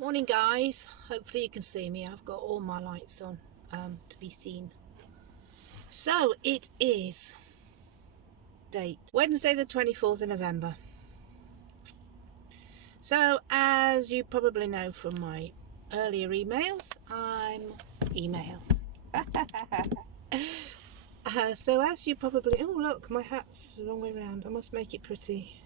Morning guys, hopefully you can see me. I've got all my lights on to be seen. So it is date Wednesday the 24th of November. So as you probably know from my earlier emails, so as you probably, oh look, my hat's the wrong way around. I must make it pretty.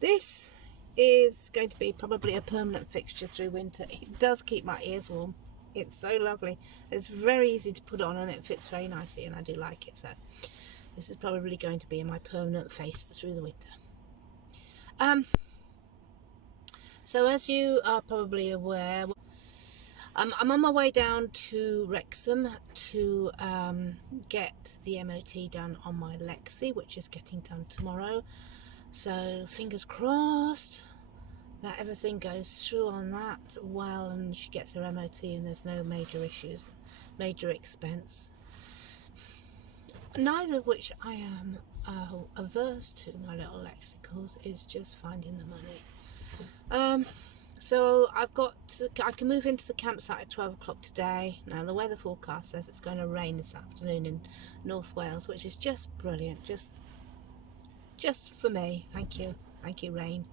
This is going to be probably a permanent fixture through winter. It does keep my ears warm. It's so lovely. It's very easy to put on and it fits very nicely, and I do like it. So this is probably going to be my permanent face through the winter. So as you are probably aware, I'm on my way down to Wrexham to get the MOT done on my Lexi, which is getting done tomorrow. So fingers crossed that everything goes through on that well and she gets her MOT and there's no major issues, major expense. Neither of which I am averse to, my little lexicals, is just finding the money. So I can move into the campsite at 12 o'clock today. Now the weather forecast says it's going to rain this afternoon in North Wales, which is just brilliant, just for me. Thank you rain.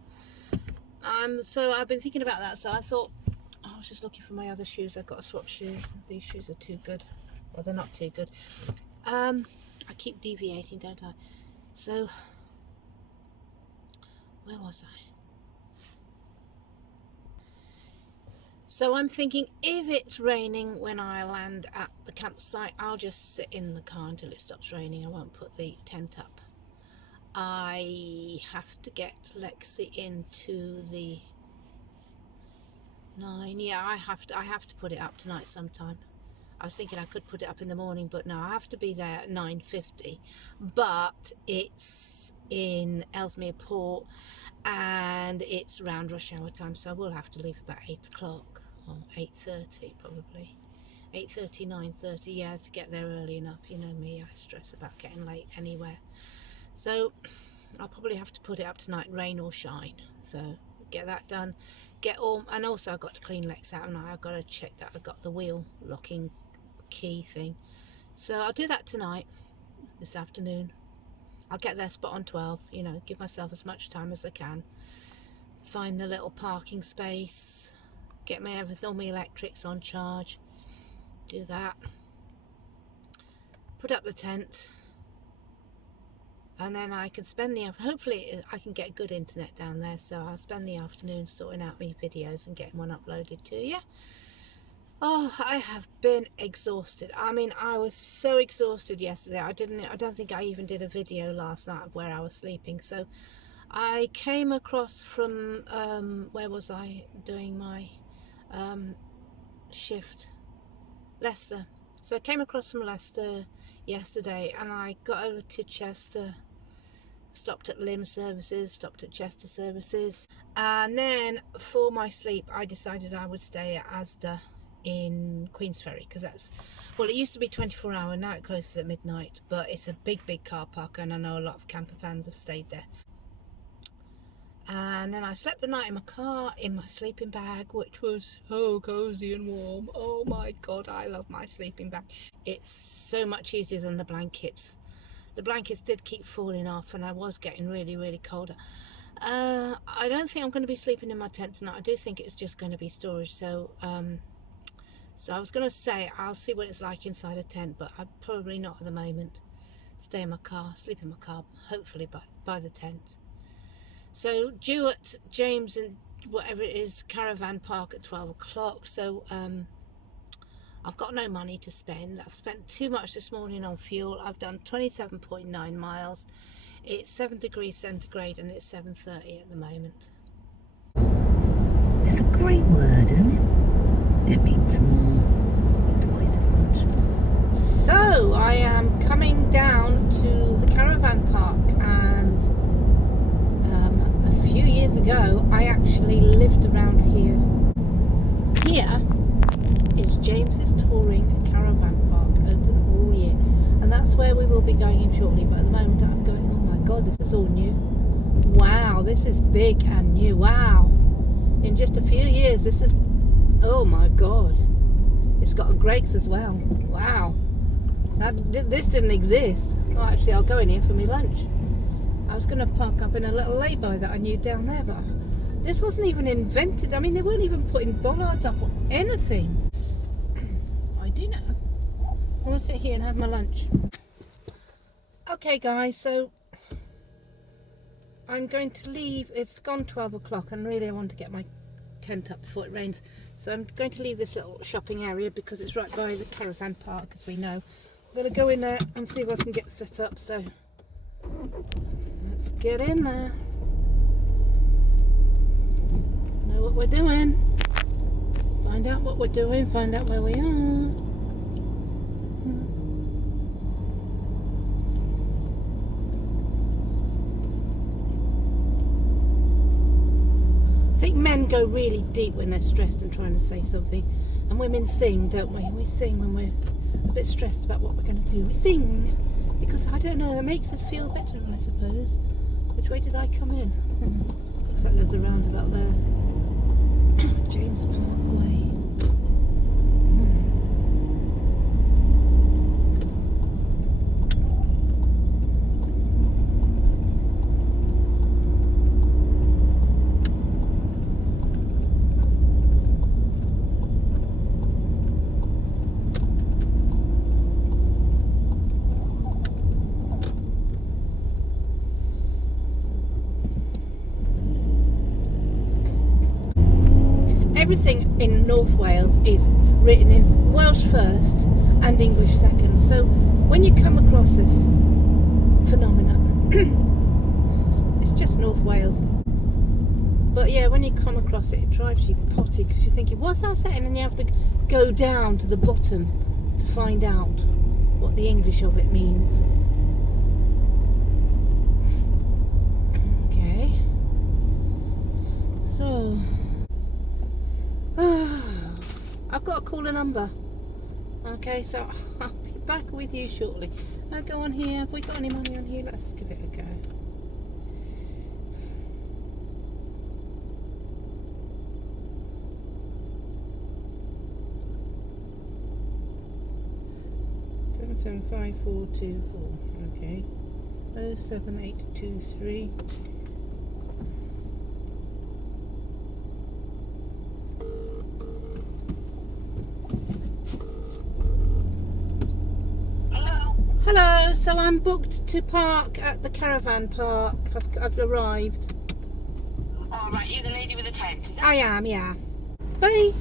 So I've been thinking about that, so I thought, I was just looking for my other shoes. I've got to swap shoes. These shoes are too good. Well, they're not too good. I keep deviating, don't I? So where was I? So I'm thinking, if it's raining when I land at the campsite, I'll just sit in the car until it stops raining. I won't put the tent up. I have to get Lexi into the 9. Yeah, I have to put it up tonight sometime. I was thinking I could put it up in the morning, but no, I have to be there at 9:50. But it's in Ellesmere Port and it's round rush hour time, so I will have to leave about 8 o'clock or 8:30 probably. 8:30, 9:30, yeah, to get there early enough. You know me, I stress about getting late anywhere. So I'll probably have to put it up tonight, rain or shine. So get that done, and also I've got to clean Lex out, and I've got to check that I've got the wheel locking key thing. So I'll do that tonight, this afternoon. I'll get there spot on 12, you know, give myself as much time as I can. Find the little parking space, get all my electrics on charge, do that, put up the tent, and then I can spend hopefully I can get good internet down there, so I'll spend the afternoon sorting out my videos and getting one uploaded to you. Oh, I have been exhausted. I mean, I was so exhausted yesterday. I don't think I even did a video last night of where I was sleeping. So I came across from, where was I doing my shift? Leicester. So I came across from Leicester yesterday and I got over to Chester, stopped at Lim services, stopped at Chester services, and then for my sleep I decided I would stay at Asda in Queensferry, because it used to be 24-hour, now it closes at midnight, but it's a big car park and I know a lot of camper fans have stayed there. And then I slept the night in my car in my sleeping bag, which was so cozy and warm. Oh my god, I love my sleeping bag. It's so much easier than the blankets. The blankets did keep falling off and I was getting really cold. I don't think I'm going to be sleeping in my tent tonight. I do think it's just going to be storage. So I was going to say I'll see what it's like inside a tent, but I'm probably not at the moment. Stay in my car, sleep in my car, hopefully by the tent. So due at James and whatever it is, caravan park at 12 o'clock. So I've got no money to spend. I've spent too much this morning on fuel. I've done 27.9 miles. It's 7 degrees centigrade and it's 7:30 at the moment. It's a great word, isn't it? It means more, twice as much. So I am coming down to the caravan park, and a few years ago I actually lived around here. Here is James's Touring Caravan Park, open all year, and that's where we will be going in shortly. But at the moment I'm going, oh my god, this is all new. Wow, this is big and new. Wow, in just a few years. This is, oh my god, it's got a Greggs as well. Wow, this didn't exist. Oh, actually, I'll go in here for my lunch. I was going to park up in a little lay-by that I knew down there, but this wasn't even invented. I mean, they weren't even putting bollards up or anything. I do know. I want to sit here and have my lunch. Okay guys, so I'm going to leave. It's gone 12 o'clock and really I want to get my tent up before it rains. So I'm going to leave this little shopping area because it's right by the caravan park, as we know. I'm going to go in there and see if I can get set up. So let's get in there. Know what we're doing. Find out what we're doing. Find out where we are. I think men go really deep when they're stressed and trying to say something, and women sing, don't we? We sing when we're a bit stressed about what we're going to do. We sing because, I don't know, it makes us feel better, I suppose. Which way did I come in? Looks like there's a roundabout there. James Parkway. Everything in North Wales is written in Welsh first and English second. So when you come across this phenomenon, it's just North Wales. But yeah, when you come across it, it drives you potty because you're thinking, what's that saying? And you have to go down to the bottom to find out what the English of it means. Okay. So I've got to call a number. Okay, so I'll be back with you shortly. I'll go on here. Have we got any money on here? Let's give it a go. Seven 75424. Okay. 07823. Hello, so I'm booked to park at the caravan park. I've arrived. Oh, right, you're the lady with the tent, is that? I am, yeah. Bye.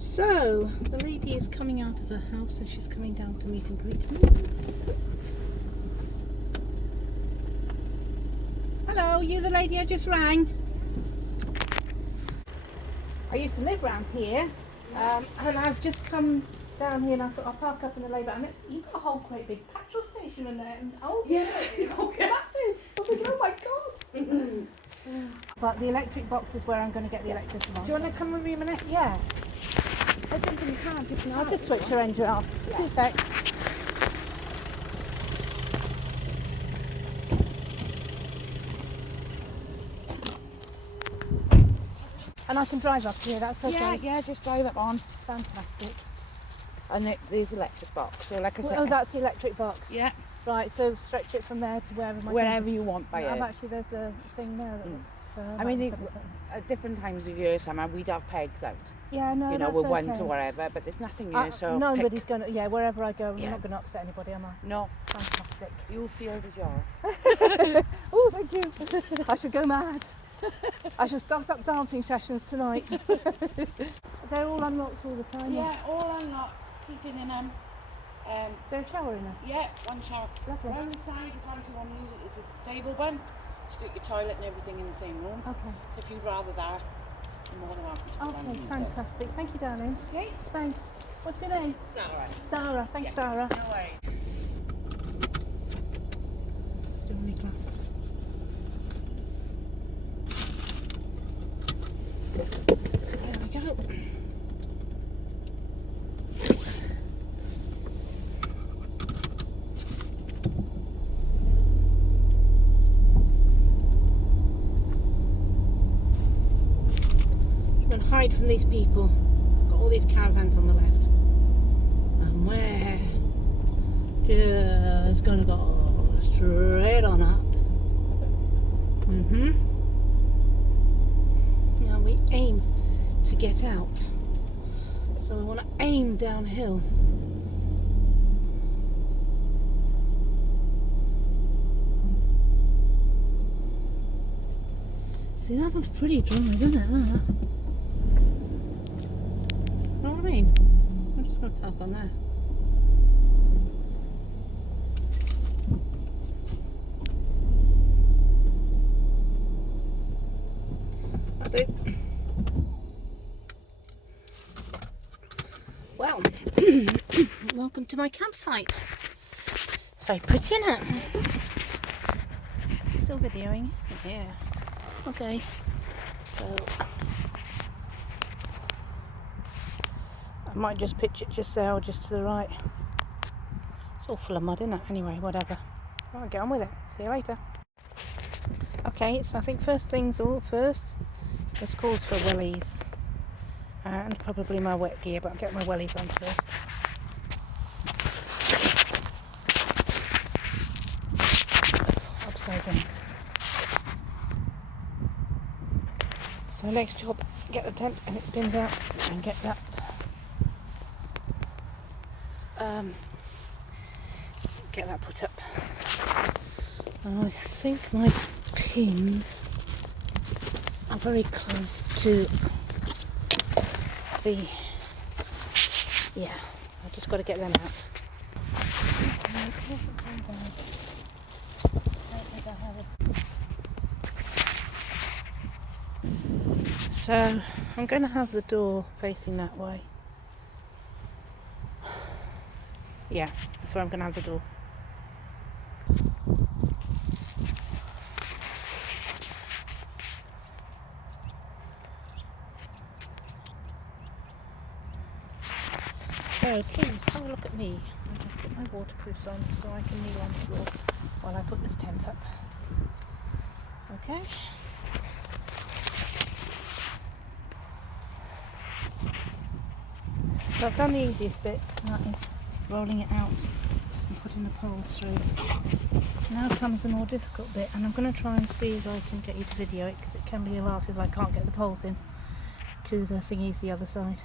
So, the lady is coming out of her house, so she's coming down to meet and greet me. Hello, you the lady I just rang? I used to live around here, and I've just come down here and I thought I'll park up in the labour. And you've got a whole great big petrol station in there. And, oh, Yeah, okay. that's it. I was thinking, oh my god. But the electric box is where I'm going to get the electricity from. Do you want to come with me a minute? Yeah. I don't think you can. You can I'll just switch her engine off. Yeah. 2 secs. And I can drive up here, that's okay. Yeah, just drive up on. Fantastic. And there's electric box. So like I said, Oh, that's the electric box. yeah, Right, so stretch it from there to wherever my wherever you want by I've it. actually, there's a thing there that So I mean, that would be at different times of year, summer, we'd have pegs out. yeah, no, You know, that's with ones okay. or whatever, but there's nothing here, so nobody's pick. going to, yeah, wherever I go, I'm Yeah. not going to upset anybody, am I? No, Fantastic. you'll feel the yours. Oh, thank you. I should go mad. I should start up dancing sessions tonight. They're all unlocked all the time. Yeah, all unlocked, heating in them. Is there a shower in there? Yeah, one shower. Lovely. Round the side is one if you want to use it as a table one. Just got your toilet and everything in the same room. Okay. So if you'd rather that, you're more than welcome to come and Okay, use fantastic. Thank you, darling. it. Okay? Thanks. What's your name? Sarah. Sarah. Thanks, Yeah. Sarah. No worries. Do my glasses. There we go. I'm going to hide from these people. Got all these caravans on the left. And we're just going to go straight on up. Now we aim to get out. So we want to aim downhill. See, that one's pretty dry, isn't it? That? You know what I mean? I'm just going to park on there. That'll do. Well, welcome to my campsite. It's very pretty, isn't it? Still videoing? Yeah. Okay. So I might just pitch it just there or just to the right. It's all full of mud, isn't it? Anyway, whatever. I'll get on with it. See you later. Okay, so I think first, this calls for wellies. And probably my wet gear, but I'll get my wellies on first. Upside down. So next job, get the tent and its pins out and get that put up. And I think my pins are very close to the, yeah, I've just got to get them out. So I'm going to have the door facing that way. Yeah, that's where I'm going to have the door. So please have a look at me. I'll put my waterproofs on so I can kneel on the floor while I put this tent up. Okay. So I've done the easiest bit, that is rolling it out and putting the poles through. Now comes the more difficult bit, and I'm going to try and see if I can get you to video it, because it can be a laugh if I can't get the poles in to the thingies the other side.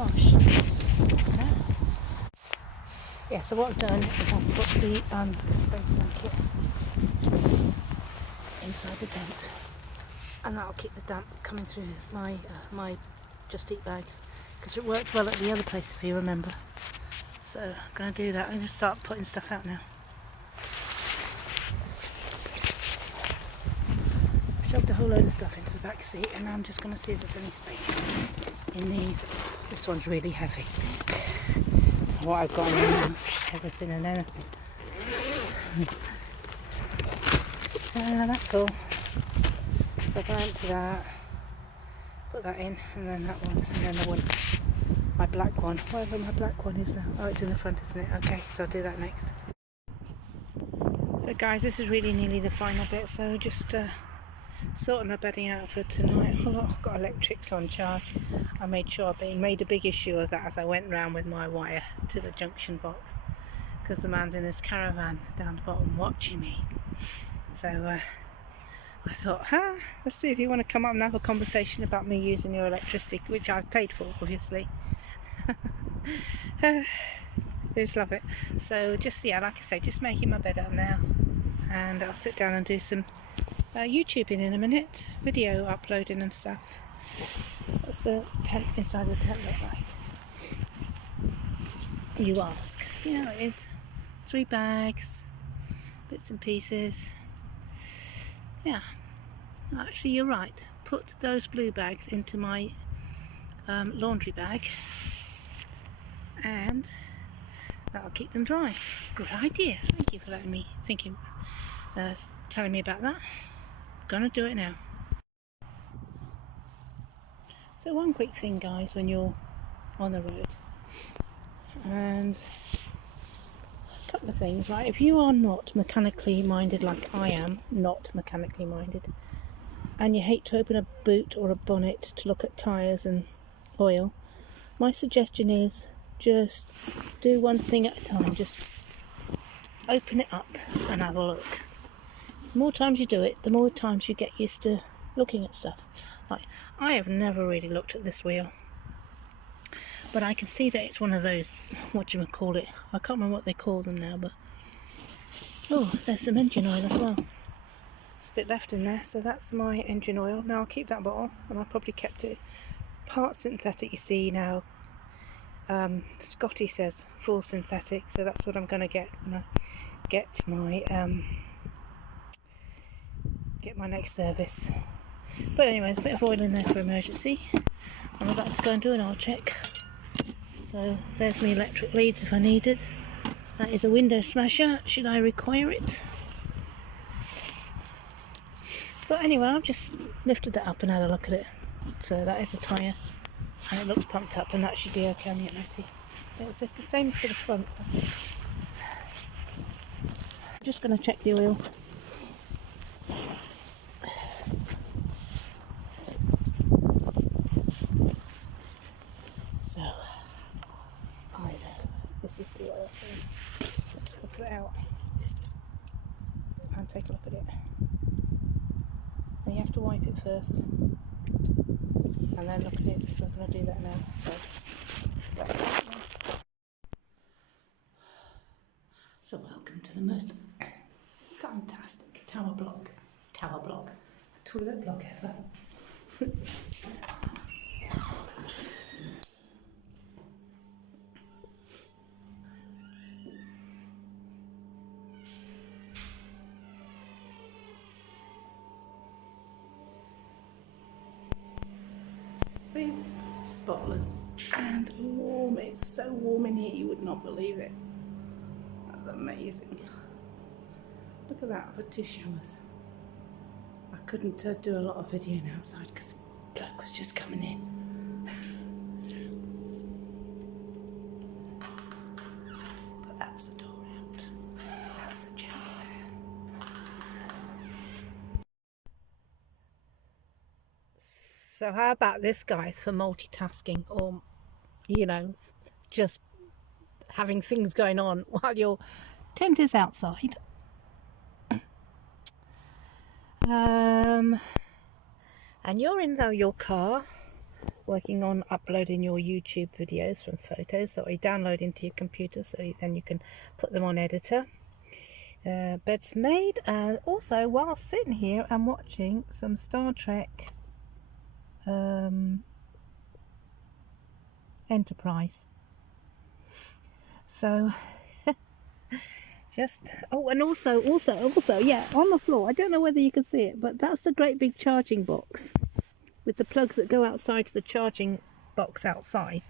wash. Yeah, so what I've done is I've put the space blanket inside the tent, and that'll keep the damp coming through my my Just Eat bags, because it worked well at the other place, if you remember. So I'm going to do that. I'm going to start putting stuff out now. I've shoved a whole load of stuff into the back seat, and I'm just going to see if there's any space in these. This one's really heavy. What I've got in there, everything and anything. That's cool. So I'm going to empty that, put that in, and then that one, and then the one, my black one. Wherever my black one is now. Oh, it's in the front, isn't it? Okay, so I'll do that next. So guys, this is really nearly the final bit, so just sorting my bedding out for tonight. Oh, I've got electrics on charge. I made sure I made a big issue of that as I went round with my wire to the junction box, because the man's in his caravan down the bottom watching me. So I thought, let's see if you want to come up and have a conversation about me using your electricity, which I've paid for, obviously. I just love it. So just, yeah, like I say, just making my bed up now, and I'll sit down and do some YouTubing in a minute, video uploading and stuff. What's the tent inside the tent look like, you ask? Yeah, it is 3 bags, bits and pieces. Yeah, actually you're right, put those blue bags into my laundry bag, and that'll keep them dry. Good idea, thank you for letting me telling me about that. Gonna do it now. So one quick thing, guys, when you're on the road, and a couple of things, right? If you are not mechanically minded like I am not mechanically minded, and you hate to open a boot or a bonnet to look at tyres and oil, my suggestion is just do one thing at a time. Just open it up and have a look. The more times you do it, the more times you get used to looking at stuff. Like, I have never really looked at this wheel, but I can see that it's one of those, whatchamacallit, I can't remember what they call them now, but oh, there's some engine oil as well. There's a bit left in there, so that's my engine oil. Now I'll keep that bottle, and I probably kept it part synthetic, you see now. Scotty says full synthetic, so that's what I'm going to get when I get my next service. But anyway, there's a bit of oil in there for emergency, and I'd like to go and do an oil check. So there's my electric leads if I need it. That is a window smasher, should I require it. But anyway, I've just lifted that up and had a look at it. So that is a tyre, and it looks pumped up, and that should be okay on the MOT. It's the same for the front. I'm just going to check the oil. So, this is the oil thing. Let's look it out and take a look at it. And you have to wipe it first and then look at it, so I'm going to do that now. So welcome to the most fantastic toilet block ever. See, spotless and warm. It's so warm in here, you would not believe it. That's amazing. Look at that, I've had 2 showers. I couldn't do a lot of videoing outside because the bloke was just coming in. But that's the door out. That's the chance there. So how about this, guys, for multitasking, or, you know, just having things going on while your tent is outside. And you're in your car working on uploading your YouTube videos from photos that you download into your computer, so then you can put them on editor. Bed's made, and also while sitting here I'm watching some Star Trek Enterprise. So just and also yeah, on the floor, I don't know whether you can see it, but that's the great big charging box with the plugs that go outside to the charging box outside.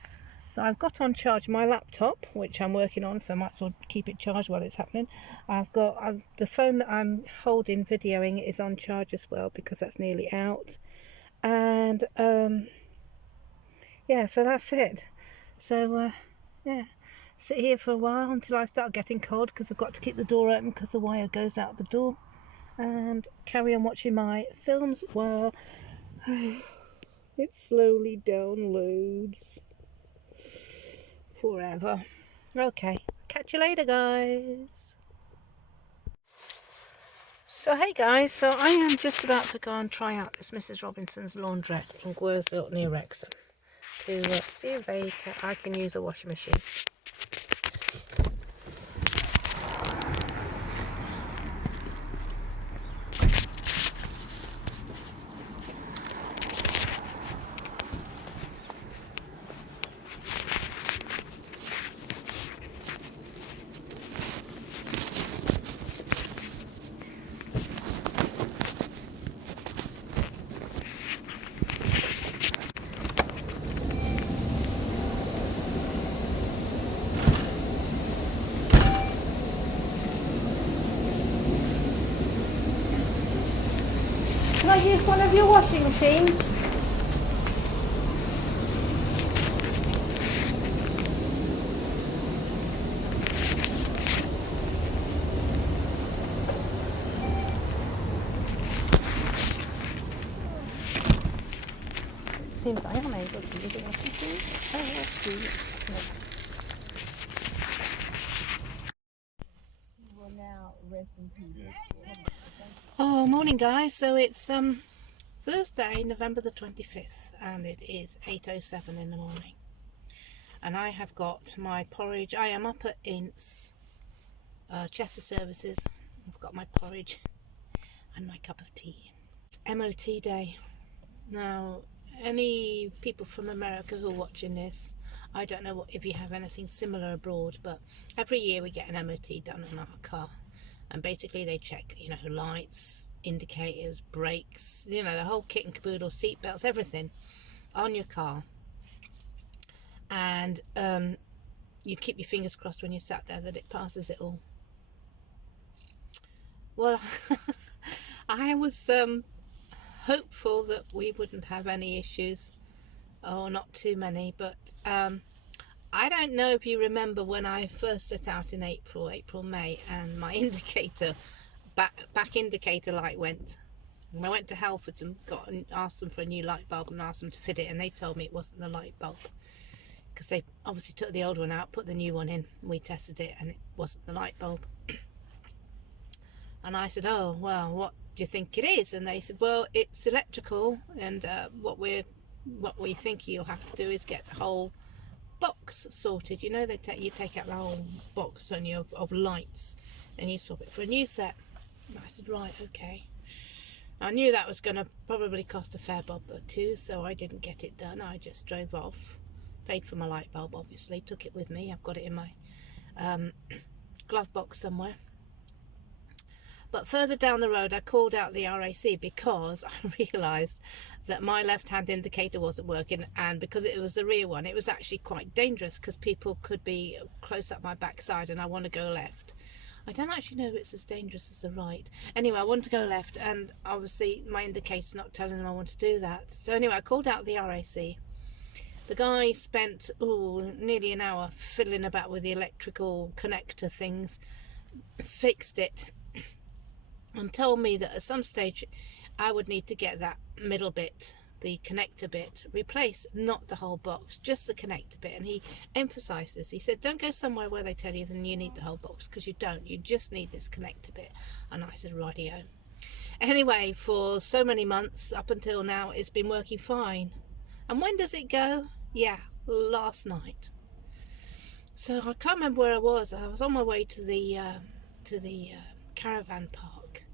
So I've got on charge my laptop, which I'm working on, so I might as well keep it charged while it's happening. I've got the phone that I'm holding videoing is on charge as well, because that's nearly out. And yeah, so that's it. So yeah, sit here for a while until I start getting cold, because I've got to keep the door open because the wire goes out the door, and carry on watching my films while it slowly downloads forever. Okay, catch you later, guys. So hey guys, so I am just about to go and try out this Mrs. Robinson's laundrette in Guernsey near Wrexham to see if I can use a washing machine. Can I use one of your washing machines? Seems I am able to use a washing machine. Oh, let's do it. Will now rest in peace. Oh, morning guys. So it's Thursday, November the 25th, and it is 8:07 in the morning. And I have got my porridge. I am up at Ince, Chester Services. I've got my porridge and my cup of tea. It's MOT day. Now, any people from America who are watching this, I don't know if you have anything similar abroad, but every year we get an MOT done on our car. And basically they check, you know, lights, indicators, brakes, you know, the whole kit and caboodle, seat belts, everything on your car. And you keep your fingers crossed when you're sat there that it passes it all. Well, I was hopeful that we wouldn't have any issues, or not too many, but I don't know if you remember when I first set out in April, May, and my indicator, back indicator light went. And I went to Halfords and asked them for a new light bulb and asked them to fit it, and they told me it wasn't the light bulb, because they obviously took the old one out, put the new one in, and we tested it, and it wasn't the light bulb. And I said, oh, well, what do you think it is? And they said, well, it's electrical, and what we think you'll have to do is get the whole box sorted. You know, you take out the whole box on you of lights, and you swap it for a new set. And I said, right, okay. I knew that was going to probably cost a fair bob or two, so I didn't get it done. I just drove off, paid for my light bulb, obviously, took it with me. I've got it in my glove box somewhere. But further down the road, I called out the RAC because I realised that my left-hand indicator wasn't working, and because it was the rear one, it was actually quite dangerous because people could be close up my backside and I want to go left. I don't actually know if it's as dangerous as the right. Anyway, I want to go left, and obviously my indicator's not telling them I want to do that. So anyway, I called out the RAC. The guy spent nearly an hour fiddling about with the electrical connector things, fixed it, and told me that at some stage I would need to get that middle bit, the connector bit, replaced, not the whole box, just the connector bit. And he emphasised this. He said, don't go somewhere where they tell you then you need the whole box, because you don't. You just need this connector bit. And I said, rightio. Anyway, for so many months up until now, it's been working fine. And when does it go? Yeah, last night. So I can't remember where I was. I was on my way to the caravan park,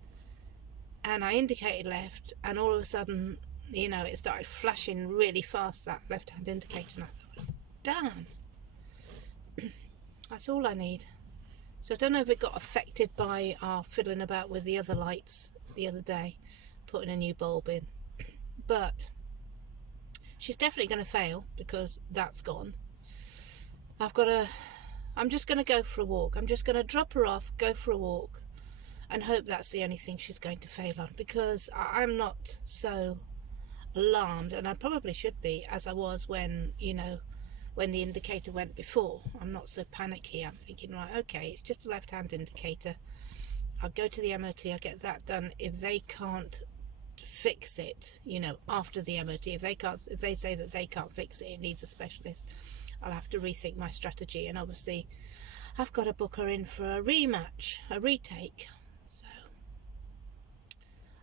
and I indicated left, and all of a sudden, you know, it started flashing really fast, that left-hand indicator, and I thought, damn, that's all I need. So I don't know if it got affected by our fiddling about with the other lights the other day, putting a new bulb in, but she's definitely going to fail because that's gone. I'm just going to go for a walk. I'm just going to drop her off, go for a walk, and hope that's the only thing she's going to fail on, because I'm not so alarmed, and I probably should be, as I was when, you know, when the indicator went before. I'm not so panicky. I'm thinking, right, okay, it's just a left-hand indicator. I'll go to the MOT, I'll get that done. If they can't fix it, you know, after the MOT, if they say that they can't fix it, it needs a specialist, I'll have to rethink my strategy. And obviously I've got to book her in for a rematch, a retake. So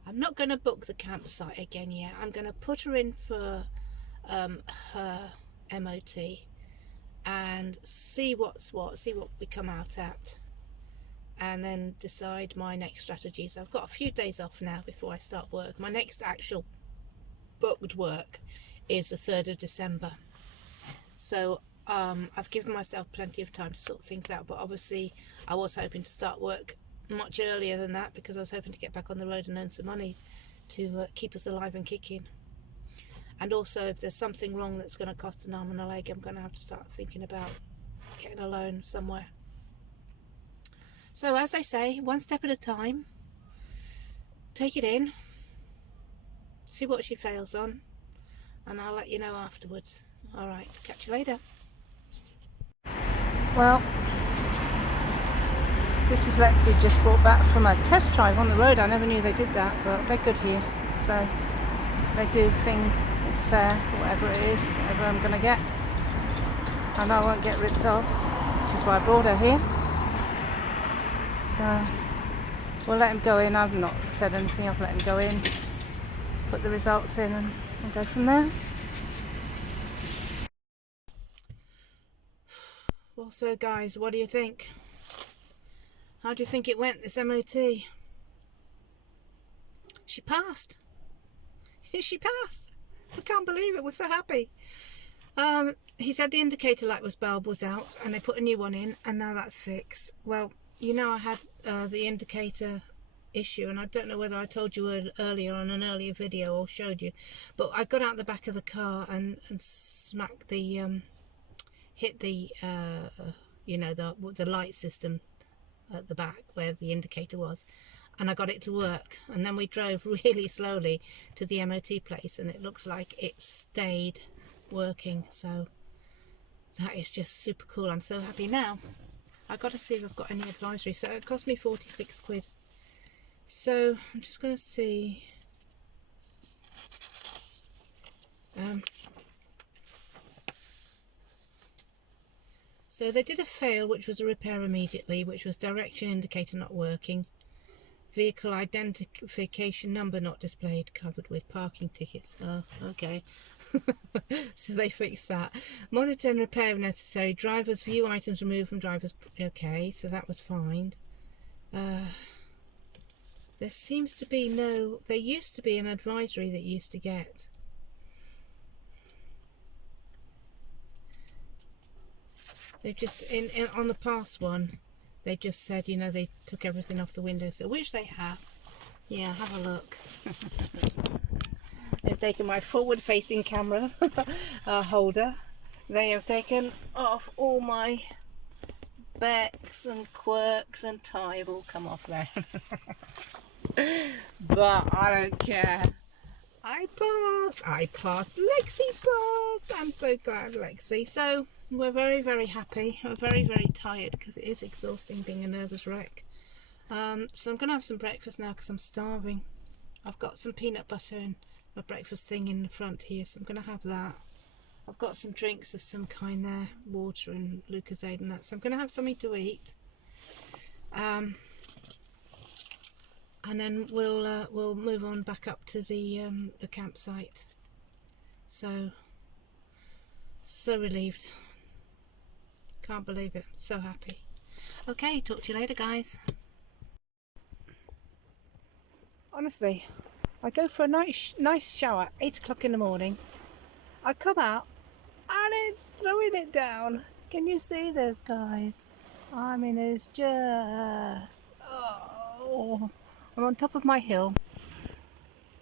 I'm not going to book the campsite again yet. I'm going to put her in for her MOT and see what's what, see what we come out at, and then decide my next strategies. I've got a few days off now before I start work. My next actual booked work is the 3rd of December. So I've given myself plenty of time to sort things out, but obviously I was hoping to start work much earlier than that, because I was hoping to get back on the road and earn some money to keep us alive and kicking. And also, if there's something wrong that's going to cost an arm and a leg, I'm going to have to start thinking about getting a loan somewhere. So as I say, one step at a time, take it in, see what she fails on, and I'll let you know afterwards. Alright, catch you later. Well, this is Lexi, just brought back from a test drive on the road. I never knew they did that, but they're good here. So they do things, it's fair, whatever it is, whatever I'm going to get. And I won't get ripped off, which is why I brought her here. We'll let him go in. I've not said anything, I've let him go in, put the results in, and go from there. Well, so guys, what do you think? How do you think it went, this MOT? She passed. She passed. I can't believe it. We're so happy. He said the indicator light bulb was out, and they put a new one in, and now that's fixed. Well, you know, I had the indicator issue, and I don't know whether I told you earlier on an earlier video or showed you, but I got out the back of the car and smacked the hit the you know, the light system at the back where the indicator was, and I got it to work. And then we drove really slowly to the MOT place, and it looks like it stayed working. So that is just super cool. I'm so happy. Now I've got to see if I've got any advisory. So it cost me 46 quid. So I'm just going to see. So they did a fail, which was a repair immediately, which was direction indicator not working, vehicle identification number not displayed, covered with parking tickets. Oh, okay. So they fixed that. Monitor and repair if necessary. Driver's view items removed from driver's. Okay, so that was fine. There seems to be no. There used to be an advisory that you used to get. They've just on the past one, they just said, you know, they took everything off the window, so which they have. Yeah, have a look. They've taken my forward-facing camera holder. They have taken off all my becks and quirks and tie have all come off there. But I don't care. I passed. Lexi passed. I'm so glad, Lexi. So we're very, very happy. We're very, very tired because it is exhausting being a nervous wreck. So I'm going to have some breakfast now because I'm starving. I've got some peanut butter and my breakfast thing in the front here, so I'm going to have that. I've got some drinks of some kind there, water and Lucozade and that, so I'm going to have something to eat. And then we'll move on back up to the campsite. So So relieved. Can't believe it. So happy. Okay, talk to you later, guys. Honestly, I go for a nice shower, 8 o'clock in the morning. I come out and it's throwing it down. Can you see this, guys? I mean, it's just... Oh, I'm on top of my hill.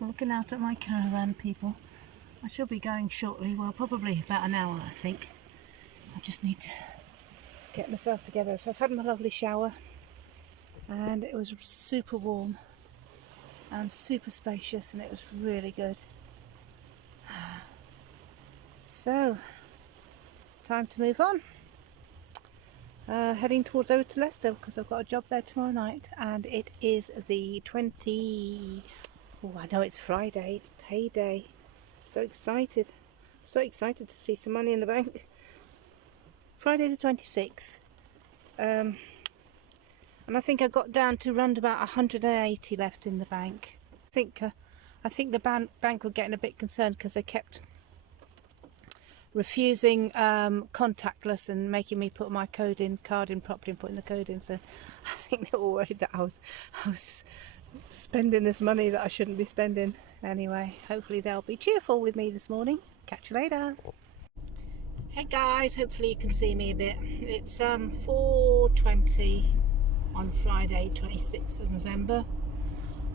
I'm looking out at my caravan, people. I shall be going shortly. Well, probably about an hour, I think. I just need to get myself together. So I've had my lovely shower and it was super warm and super spacious and it was really good. So, time to move on. Heading towards over to Leicester because I've got a job there tomorrow night and it is the 20... Oh, I know it's Friday, it's payday. So excited. So excited to see some money in the bank. Friday the 26th. And I think I got down to around about 180 left in the bank. I think the bank were getting a bit concerned because they kept refusing contactless and making me put my card in properly and putting the code in. So I think they were worried that I was spending this money that I shouldn't be spending. Anyway, hopefully they'll be cheerful with me this morning. Catch you later. Hey guys, hopefully you can see me a bit. It's 4:20 on Friday 26th of November.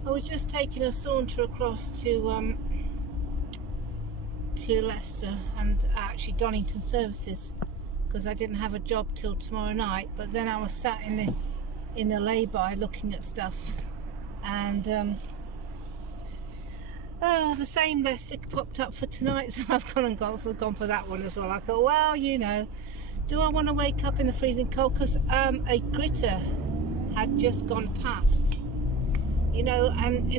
I was just taking a saunter across to Leicester and actually Donington services because I didn't have a job till tomorrow night, but then I was sat in the lay-by looking at stuff and the same Leicester popped up for tonight, so I've gone for that one as well. I thought, well, you know, do I want to wake up in the freezing cold? Because a gritter had just gone past, you know, and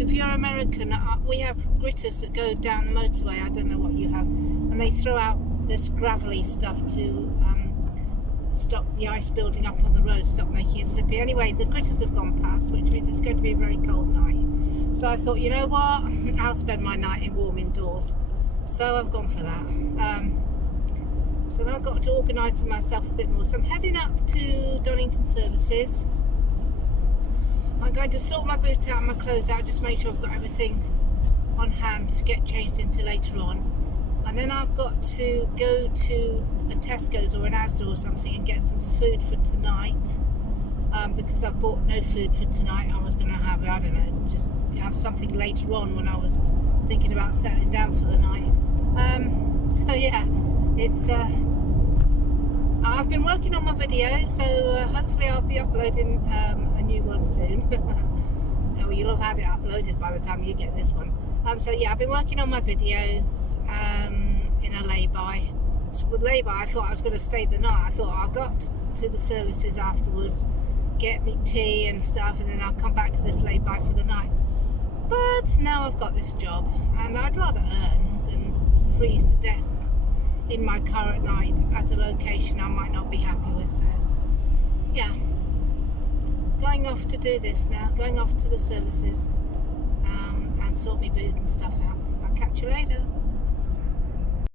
if you're American, we have gritters that go down the motorway. I don't know what you have, and they throw out this gravelly stuff to stop the ice building up on the road, stop making it slippy. Anyway, the gritters have gone past, which means it's going to be a very cold night. So I thought, you know what, I'll spend my night in warm indoors. So I've gone for that. So now I've got to organise myself a bit more. So I'm heading up to Donington services. I'm going to sort my boot out and my clothes out, just make sure I've got everything on hand to get changed into later on. And then I've got to go to a Tesco's or an Asda or something and get some food for tonight, because I've bought no food for tonight. I was going to have, I don't know, just have something later on when I was thinking about settling down for the night. So yeah, it's I've been working on my videos, so hopefully I'll be uploading a new one soon. Well, you'll have had it uploaded by the time you get this one. So yeah, I've been working on my videos in a lay-by. So with lay-by, I thought I was going to stay the night. I thought I'll go up to the services afterwards, get me tea and stuff, and then I'll come back to this lay-by for the night. But now I've got this job, and I'd rather earn than freeze to death in my car at night at a location I might not be happy with. So yeah, going off to do this now, going off to the services and sort my boot and stuff out. I'll catch you later.